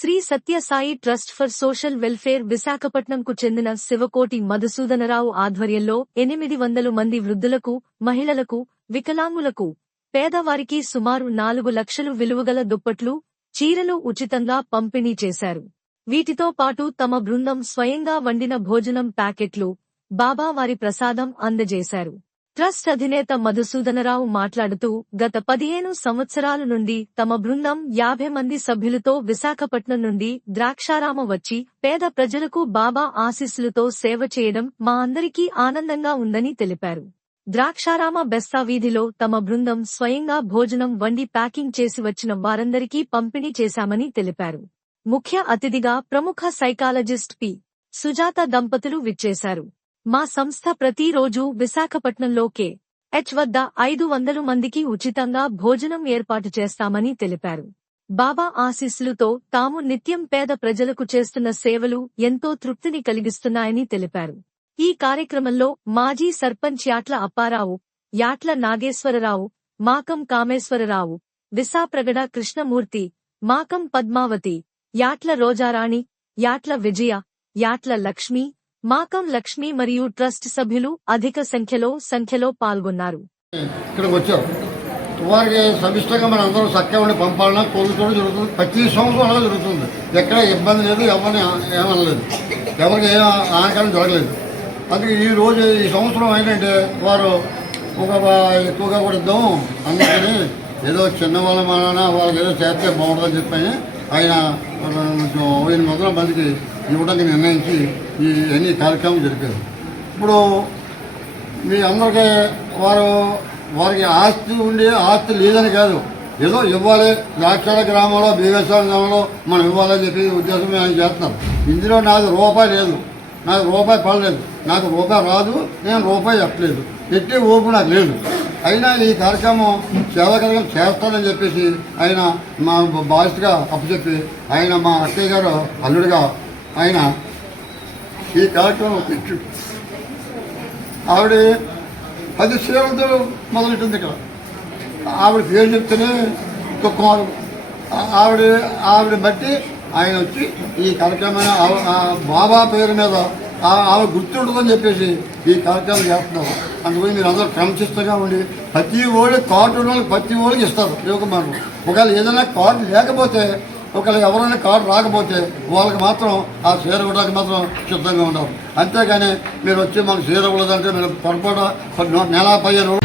Shri Satya Sai trust for social welfare విశాఖపట్నంకు చెందిన శివకోటి మధుసూదనరావు ఆధ్వర్యంలో 800 మంది వృద్ధులకు, మహిళలకు, వికలాంగులకు, పేదవారికి సుమారు 4 లక్షలు విలువగల దుప్పట్లు, చీరలు ఉచితంగా పంపిణీ చేశారు. వీటితో పాటు తమ బృందం స్వయంగా వండిన భోజనం ప్యాకెట్లు, బాబావారి ప్రసాదం అందజేశారు. ట్రస్ట్ అధినేత మధుసూదనరావు మాట్లాడుతూ గత 15 సంవత్సరాల నుండి తమ బృందం 50 మంది సభ్యులతో విశాఖపట్నం నుండి ద్రాక్షారామ వచ్చి పేద ప్రజలకు బాబా ఆశీస్సులతో సేవ చేయడం మా అందరికీ ఆనందంగా ఉందని తెలిపారు. ద్రాక్షారామ బెస్తా వీధిలో తమ బృందం స్వయంగా భోజనం వండి ప్యాకింగ్ చేసి వచ్చిన వారందరికీ పంపిణీ చేశామని తెలిపారు. ముఖ్య అతిథిగా ప్రముఖ సైకాలజిస్ట్ పి. సుజాత దంపతులు విచ్చేశారు. మా సంస్థ ప్రతిరోజు విశాఖపట్నంలో కె.హెచ్ వద్ద 500 మందికి ఉచితంగా భోజనం ఏర్పాటు చేస్తామని తెలిపారు. బాబా ఆశీస్సులతో తాము నిత్యం పేద ప్రజలకు చేస్తున్న సేవలు ఎంతో తృప్తిని కలిగిస్తున్నాయని తెలిపారు. ఈ కార్యక్రమంలో మాజీ సర్పంచ్ యాట్ల అప్పారావు, యాట్ల నాగేశ్వరరావు, మాకం కామేశ్వరరావు, విశాప్రగడ కృష్ణమూర్తి, మాకం పద్మావతి, యాట్ల రోజారాణి, యాట్ల విజయ, యాట్ల లక్ష్మి, మాకం లక్ష్మి మరియు ట్రస్ట్ సభ్యులు అధిక సంఖ్యలో పాల్గొన్నారు. ఇక్కడికి వచ్చారు. వారికి సమిష్టంగా మన అందరూ చక్కగా ఉండి పంపాలన్నా కోరుకోవడం జరుగుతుంది. ప్రతి సంవత్సరం అలా జరుగుతుంది. ఎక్కడ ఇబ్బంది లేదు, ఎవరిని ఏమనలేదు, ఎవరికి ఏ ఆనకాలం జరగలేదు. అందుకే ఈ సంవత్సరం ఏంటంటే వారు ఒక ఎక్కువగా కూడా ఇద్దాం అందుకని ఏదో చిన్న వాళ్ళ మన వాళ్ళకి ఏదో చేస్తే బాగుంటుందని చెప్పని ఆయన 800 మందికి ఇవ్వడానికి నిర్ణయించి ఈ అన్ని కార్యక్రమం జరిపారు. ఇప్పుడు మీ అందరికీ వారికి ఆస్తి లేదని కాదు, ఏదో ఇవ్వాలి, ద్రాక్షాల గ్రామంలో బీవేశ్వర గ్రామంలో మనం ఇవ్వాలని చెప్పి ఉద్దేశం ఆయన చేస్తున్నారు. ఇందులో నాకు రూపాయి లేదు, నాకు రూపాయి పడలేదు, నాకు రూపాయి రాదు, నేను రూపాయి చెప్పలేదు, ఎట్టి ఓపు నాకు లేదు. అయినా ఈ కార్యక్రమం సేవా కార్యక్రమం చేస్తానని చెప్పేసి ఆయన మా బాధ్యతగా అప్పచెప్పి ఆయన మా అక్కయ్య గారు అల్లుడిగా ఆయన ఈ కార్యక్రమం పెట్టి ఆవిడ 10 చీరలతో మొదలెట్టింది. ఇక్కడ ఆవిడ పేరు చెప్తేనే దుఃఖం. ఆవిడ బట్టి ఆయన వచ్చి ఈ కార్యక్రమాన్ని బాబా పేరు మీద ఆవిడ గుర్తుంటుందని చెప్పేసి ఈ కార్యక్రమం చేస్తున్నారు. అందుకని మీరు అందరూ క్రమశిస్తగా ఉండి ప్రతి కార్డు ఉన్న వాళ్ళకి ప్రతి ఓడికి ఇస్తారు యువకుమారు. ఒకవేళ ఏదైనా కార్డు లేకపోతే, ఒకవేళ ఎవరైనా కార్డు రాకపోతే వాళ్ళకి మాత్రం ఆ చీర ఇవ్వడానికి మాత్రం సిద్ధంగా ఉన్నారు. అంతేగాని మీరు వచ్చి మాకు చీర ఇవ్వలేదంటే మీరు పొరపాటు నెల 15 రోజులు